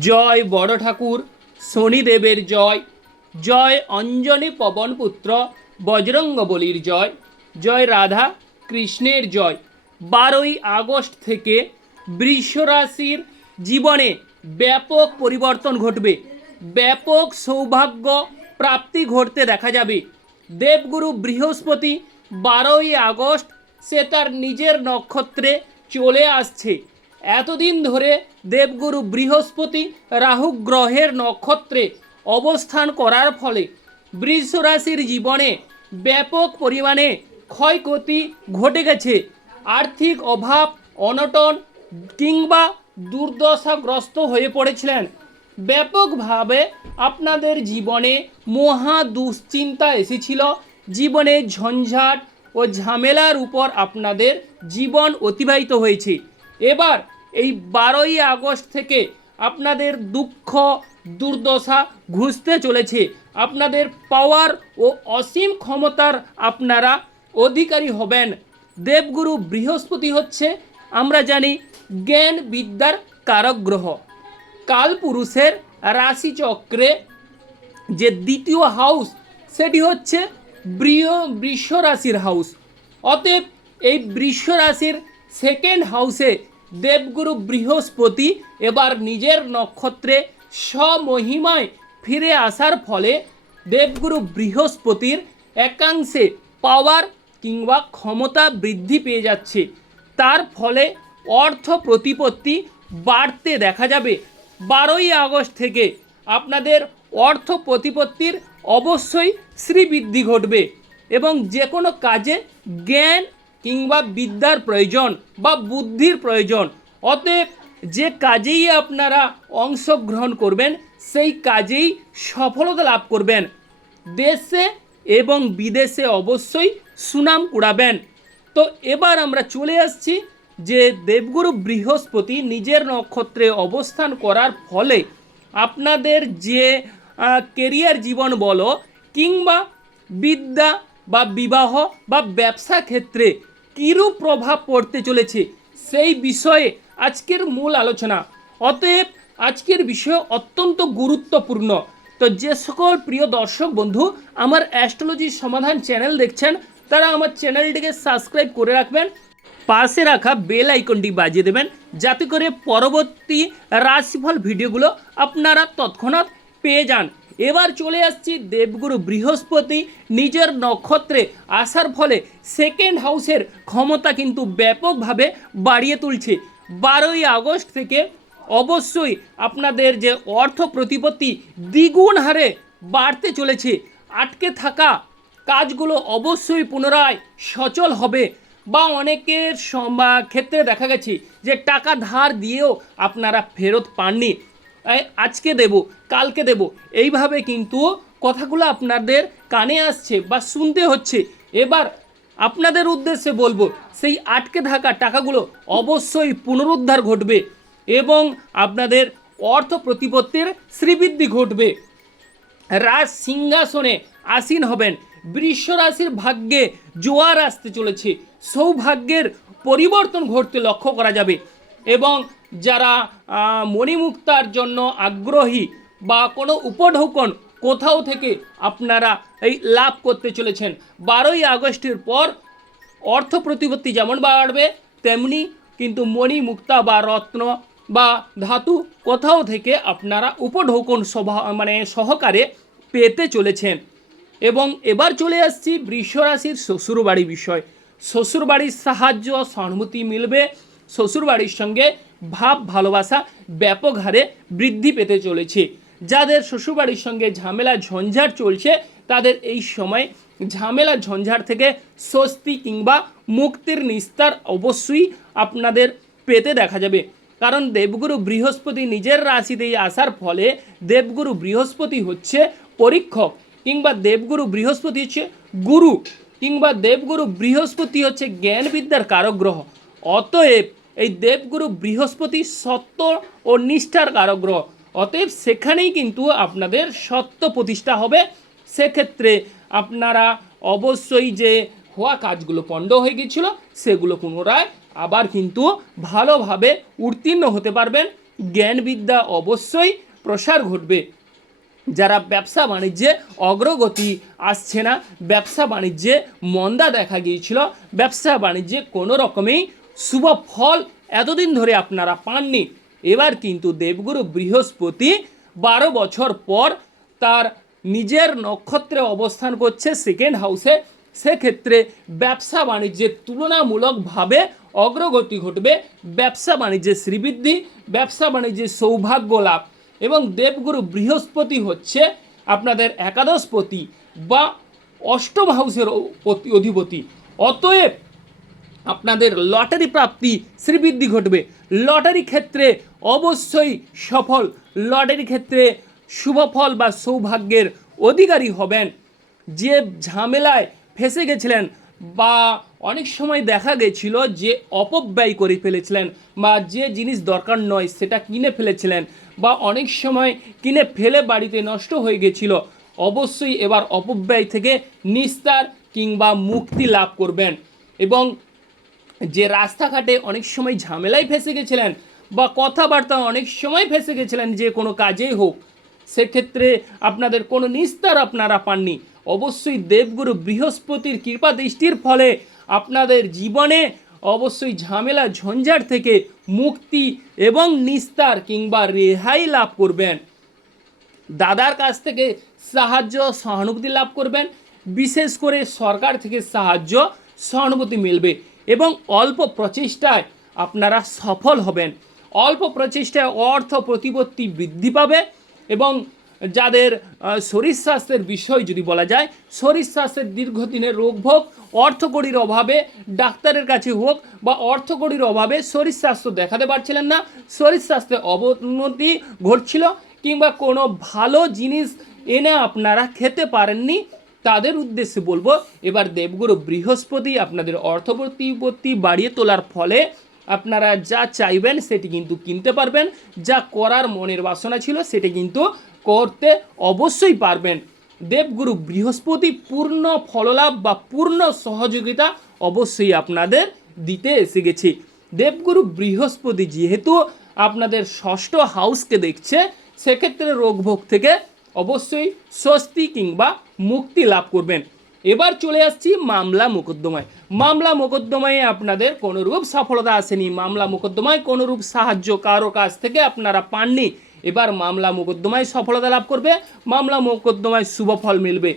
জয় বড় ঠাকুর, শনিদেবের জয়। জয় অঞ্জনী পবনপুত্র, বজরঙ্গ বলির জয়। জয় রাধা কৃষ্ণের জয়। বারোই আগস্ট থেকে বৃষরাশির জীবনে ব্যাপক পরিবর্তন ঘটবে। ব্যাপক সৌভাগ্য প্রাপ্তি ঘটতে দেখা যাবে। দেবগুরু বৃহস্পতি বারোই আগস্ট সে তার নিজের নক্ষত্রে চলে আসছে। এতদিন ধরে দেবগুরু বৃহস্পতি রাহু গ্রহের নক্ষত্রে অবস্থান করার ফলে বৃষ রাশির জীবনে ব্যাপক পরিমাণে ক্ষয়ক্ষতি ঘটে গেছে। আর্থিক অভাব, অনটন কিংবা দুর্দশাগ্রস্ত হয়ে পড়েছিলেন। ব্যাপকভাবে আপনাদের জীবনে মহা দুশ্চিন্তা এসেছিল। জীবনে ঝঞ্ঝাট ও ঝামেলার উপর আপনাদের জীবন অতিবাহিত হয়েছে। এবার এই বারোই আগস্ট থেকে আপনাদের দুঃখ, দুর্দশা ঘুষতে চলেছে। আপনাদের পাওয়ার ও অসীম ক্ষমতার আপনারা অধিকারী হবেন। দেবগুরু বৃহস্পতি হচ্ছে, আমরা জানি জ্ঞান বিদ্যার কারক গ্রহ কালপুরুষের রাশিচক্রে যে দ্বিতীয় হাউস সেটি হচ্ছে বৃহ বৃষ রাশির হাউস অতএব এই বৃষ রাশির সেকেন্ড হাউসে দেবগুরু বৃহস্পতি এবার নিজের নক্ষত্রে স্বমহিমায় ফিরে আসার ফলে দেবগুরু বৃহস্পতির একাংশে পাওয়ার কিংবা ক্ষমতা বৃদ্ধি পেয়ে যাচ্ছে। তার ফলে অর্থ প্রতিপত্তি বাড়তে দেখা যাবে। বারোই আগস্ট থেকে আপনাদের অর্থ প্রতিপত্তির অবশ্যই শ্রীবৃদ্ধি ঘটবে এবং যে কোনো কাজে জ্ঞান কিংবা বিদ্যার প্রয়োজন বা বুদ্ধির প্রয়োজন। অতএব যে কাজেই আপনারা অংশগ্রহণ করবেন, সেই কাজেই সফলতা লাভ করবেন। দেশে এবং বিদেশে অবশ্যই সুনাম কুড়াবেন। তো এবার আমরা চলে আসছি যে দেবগুরু বৃহস্পতি নিজের নক্ষত্রে অবস্থান করার ফলে আপনাদের যে কেরিয়ার জীবন বলো কিংবা বিদ্যা বা বিবাহ বা ব্যবসা ক্ষেত্রে কীরূপ প্রভাব পড়তে চলেছে সেই বিষয়ে আজকের মূল আলোচনা। অতএব আজকের বিষয় অত্যন্ত গুরুত্বপূর্ণ। তো যে সকল প্রিয় দর্শক বন্ধু আমার অ্যাস্ট্রোলজির সমাধান চ্যানেল দেখছেন, তারা আমার চ্যানেলটিকে সাবস্ক্রাইব করে রাখবেন, পাশে রাখা বেল আইকনটি বাজিয়ে দেবেন, যাতে করে পরবর্তী রাশিফল ভিডিওগুলো আপনারা তৎক্ষণাৎ পেয়ে যান। এবার চলে আসছি দেবগুরু বৃহস্পতি নিজের নক্ষত্রে। আসার ফলে সেকেন্ড হাউসের ক্ষমতা কিন্তু ব্যাপকভাবে বাড়িয়ে তুলছে। বারোই আগস্ট থেকে অবশ্যই আপনাদের যে অর্থ প্রতিপত্তি দ্বিগুণ হারে বাড়তে চলেছে। আটকে থাকা কাজগুলো অবশ্যই পুনরায় সচল হবে বা অনেকের ক্ষেত্রে দেখা গেছে যে টাকা ধার দিয়েও আপনারা ফেরত পাননি। আজকে দেব, কালকে দেব। এইভাবে কিন্তু কথাগুলো আপনাদের কানে আসছে বা শুনতে হচ্ছে। এবার আপনাদের উদ্দেশ্যে বলব, সেই আটকে থাকা টাকাগুলো অবশ্যই পুনরুদ্ধার ঘটবে এবং আপনাদের অর্থ প্রতিপত্তির শ্রীবৃদ্ধি ঘটবে। রাজ সিংহাসনে আসীন হবেন। বৃষ রাশির ভাগ্যে জোয়ার আসতে চলেছে। সৌভাগ্যের পরিবর্তন ঘটতে লক্ষ্য করা যাবে এবং যারা মণিমুক্তার জন্য আগ্রহী বা কোনো উপঢৌকন কোথাও থেকে আপনারা এই লাভ করতে চলেছেন। বারোই আগস্টের পর অর্থ প্রতিপত্তি যেমন বাড়বে, তেমনি কিন্তু মণি মুক্তা বা রত্ন বা ধাতু কোথাও থেকে আপনারা উপঢৌকন সভা মানে সহকারে পেতে চলেছেন। এবং এবার চলে আসছি বৃষরাশির শ্বশুরবাড়ি বিষয়। শ্বশুরবাড়ির সাহায্য, সহানুভূতি মিলবে। শ্বশুরবাড়ির সঙ্গে ভাব ভালোবাসা ব্যাপক হারে বৃদ্ধি পেতে চলেছে। যাদের শ্বশুরবাড়ির সঙ্গে ঝামেলা ঝঞ্ঝাট চলছে, তাদের এই সময় ঝামেলা ঝঞ্ঝাট থেকে স্বস্তি কিংবা মুক্তির নিস্তার অবশ্যই আপনাদের পেতে দেখা যাবে। কারণ দেবগুরু বৃহস্পতি নিজের রাশিতেই আসার ফলে দেবগুরু বৃহস্পতি হচ্ছে পরীক্ষক কিংবা দেবগুরু বৃহস্পতি হচ্ছে গুরু কিংবা দেবগুরু বৃহস্পতি হচ্ছে জ্ঞান বিদ্যার কারক গ্রহ। অতএব এই দেবগুরু বৃহস্পতি সত্য ও নিষ্ঠার কারক গ্রহ অতএব সেখানেই কিন্তু আপনাদের সত্য প্রতিষ্ঠা হবে। সেক্ষেত্রে আপনারা অবশ্যই যে হওয়া কাজগুলো পণ্ড হয়ে গিয়েছিল, সেগুলো পুনরায় আবার কিন্তু ভালোভাবে উত্তীর্ণ হতে পারবেন। জ্ঞানবিদ্যা অবশ্যই প্রসার ঘটবে। যারা ব্যবসা বাণিজ্যে অগ্রগতি আসছে না, ব্যবসা বাণিজ্যে মন্দা দেখা গিয়েছিল, ব্যবসা বাণিজ্যে কোনো রকমেই শুভ ফল এতদিন ধরে আপনারা পাননি। এবার কিন্তু দেবগুরু বৃহস্পতি বারো বছর পর তার নিজের নক্ষত্রে অবস্থান করছে সেকেন্ড হাউসে সেক্ষেত্রে ব্যবসা বাণিজ্যের তুলনামূলকভাবে অগ্রগতি ঘটবে। ব্যবসা বাণিজ্যে শ্রীবৃদ্ধি, ব্যবসা বাণিজ্যে সৌভাগ্য লাভ এবং দেবগুরু বৃহস্পতি হচ্ছে আপনাদের একাদশপতি বা অষ্টম হাউসের অধিপতি। অতএব আপনাদের লটারি প্রাপ্তি শ্রীবৃদ্ধি ঘটবে। লটারি ক্ষেত্রে অবশ্যই সফল। লটারি ক্ষেত্রে শুভফল বা সৌভাগ্যের অধিকারী হবেন। যে ঝামেলায় ফেসে গেছিলেন বা অনেক সময় দেখা গেছিল যে অপব্যয় করে ফেলেছিলেন বা যে জিনিস দরকার নয় সেটা কিনে ফেলেছিলেন বা অনেক সময় কিনে ফেলে বাড়িতে নষ্ট হয়ে গেছিল, অবশ্যই এবার অপব্যয় থেকে নিস্তার কিংবা মুক্তি লাভ করবেন। এবং যে রাস্তাঘাটে অনেক সময় ঝামেলায় ফেসে গেছিলেন বা কথাবার্তা অনেক সময় ফেসে গেছিলেন যে কোনো কাজেই হোক, সেক্ষেত্রে আপনাদের কোনো নিস্তার আপনারা পাননি। অবশ্যই দেবগুরু বৃহস্পতির কৃপা দৃষ্টির ফলে আপনাদের জীবনে অবশ্যই ঝামেলা ঝঞ্ঝাট থেকে মুক্তি এবং নিস্তার কিংবা রেহাই লাভ করবেন। দাদার কাছ থেকে সাহায্য, সহানুভূতি লাভ করবেন। বিশেষ করে সরকার থেকে সাহায্য, সহানুভূতি মিলবে। এবং অল্প প্রচেষ্টায় আপনারা সফল হবেন। অল্প প্রচেষ্টায় অর্থ প্রতিপত্তি বৃদ্ধি পাবে এবং যাদের শরীর স্বাস্থ্যের বিষয় যদি বলা যায়, শরীর স্বাস্থ্যের দীর্ঘদিনের রোগভোগ অর্থকড়ির অভাবে ডাক্তারের কাছে হোক বা অর্থকড়ির অভাবে শরীর স্বাস্থ্য দেখাতে পারছিলেন না, শরীর স্বাস্থ্যে অবনতি ঘটছিল কিংবা কোনো ভালো জিনিস এনে আপনারা খেতে পারেননি তাদের উদ্দেশ্যে বলব, এবার দেবগুরু বৃহস্পতি আপনাদের অর্থ প্রতিপত্তি বাড়িয়ে তোলার ফলে আপনারা যা চাইবেন সেটি কিন্তু কিনতে পারবেন, যা করার মনের বাসনা ছিল সেটি কিন্তু করতে অবশ্যই পারবেন। দেবগুরু বৃহস্পতি পূর্ণ ফললাভ বা পূর্ণ সহযোগিতা অবশ্যই আপনাদের দিতে এসে গেছে দেবগুরু বৃহস্পতি যেহেতু আপনাদের ষষ্ঠ হাউসকে দেখছে, সেক্ষেত্রে রোগভোগ থেকে অবশ্যই স্বস্তি কিংবা মুক্তি লাভ করবেন। এবার চলে আসছি মামলা মোকদ্দমায়। মামলা মোকদ্দমায় আপনাদের কোনোরূপ সফলতা আসেনি। মামলা মোকদ্দমায় কোনোরূপ সাহায্য কারও কাছ থেকে আপনারা পাননি। এবার মামলা মোকদ্দমায় সফলতা লাভ করবে। মামলা মোকদ্দমায় শুভ ফল মিলবে।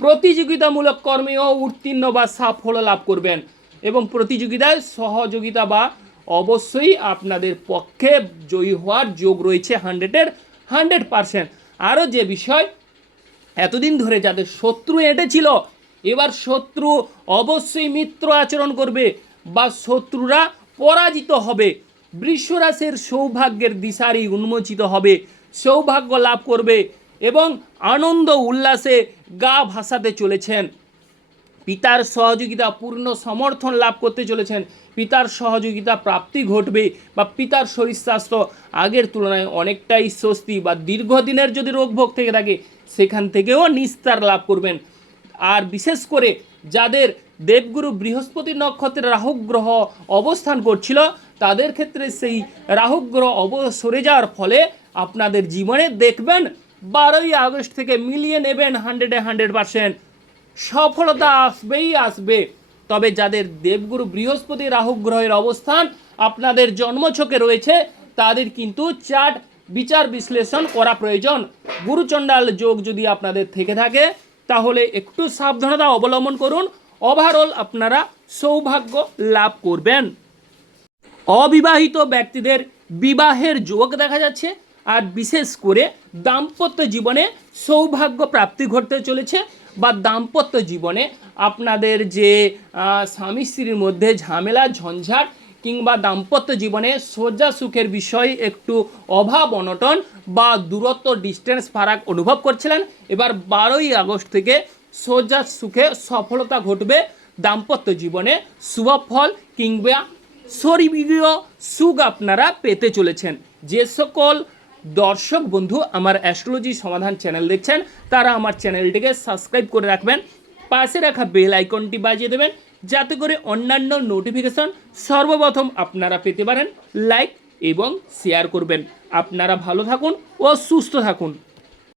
প্রতিযোগিতামূলক কর্মেও উত্তীর্ণ বা সাফল্য লাভ করবেন এবং প্রতিযোগিতায় সহযোগিতা বা অবশ্যই আপনাদের পক্ষে জয়ী হওয়ার যোগ রয়েছে হান্ড্রেডের হান্ড্রেড পারসেন্ট। আরও যে বিষয়, এতদিন ধরে যাদের শত্রু এঁটেছিল, এবার শত্রু অবশ্যই মিত্র আচরণ করবে বা শত্রুরা পরাজিত হবে। বৃষরাশির সৌভাগ্যের দিশারি উন্মোচিত হবে, সৌভাগ্য লাভ করবে এবং আনন্দ উল্লাসে গা ভাসাতে চলেছেন। পিতার সহযোগিতা, পূর্ণ সমর্থন লাভ করতে চলেছেন। পিতার সহযোগিতা প্রাপ্তি ঘটবে বা পিতার শরীর স্বাস্থ্য আগের তুলনায় অনেকটাই স্বস্তি বা দীর্ঘদিনের যদি রোগভোগ থেকে থাকে, সেখান থেকেও নিস্তার লাভ করবেন। আর বিশেষ করে যাদের দেবগুরু বৃহস্পতি নক্ষত্রের রাহু গ্রহ অবস্থান করছিল, তাদের ক্ষেত্রে সেই রাহু গ্রহ অব সরে যাওয়ার ফলে আপনাদের জীবনে দেখবেন বারোই আগস্ট থেকে মিলিয়ে নেবেন হান্ড্রেডে হান্ড্রেড পারসেন্ট। সফলতা আসবেই আসবে। তবে যাদের দেবগুরু বৃহস্পতি রাহু গ্রহের অবস্থান আপনাদের জন্মছকে রয়েছে, তাদের কিন্তু চার্ট বিচার বিশ্লেষণ করা প্রয়োজন। গুরুচণ্ডাল যোগ যদি আপনাদের থেকে থাকে, তাহলে একটু সাবধানতা অবলম্বন করুন। ওভারঅল আপনারা সৌভাগ্য লাভ করবেন। অবিবাহিত ব্যক্তিদের বিবাহের যোগ দেখা যাচ্ছে। আর বিশেষ করে দাম্পত্য জীবনে সৌভাগ্য প্রাপ্তি ঘটতে চলেছে বা দাম্পত্য জীবনে আপনাদের যে স্বামী স্ত্রীর মধ্যে ঝামেলা, ঝঞ্ঝাট কিংবা দাম্পত্য জীবনে শয্যা সুখের বিষয়ে, একটু অভাব, অনটন বা দূরত্ব ডিস্টেন্স ফারাক অনুভব করছিলেন, এবার বারোই আগস্ট থেকে শয্যা সুখে সফলতা ঘটবে দাম্পত্য জীবনে শুভ ফল কিংবা শরীরীয় সুখ আপনারা পেতে চলেছেন। যে সকল দর্শক বন্ধু, আমার অ্যাস্ট্রোলজি সমাধান চ্যানেল দেখছেন, তারা আমার চ্যানেলটিকে সাবস্ক্রাইব করে রাখবেন, পাশে রাখা বেল আইকনটি বাজিয়ে দেবেন, যাতে করে অন্যান্য নোটিফিকেশন সর্বপ্রথম আপনারা পেতে পারেন লাইক এবং শেয়ার করবেন। আপনারা ভালো থাকুন ও সুস্থ থাকুন।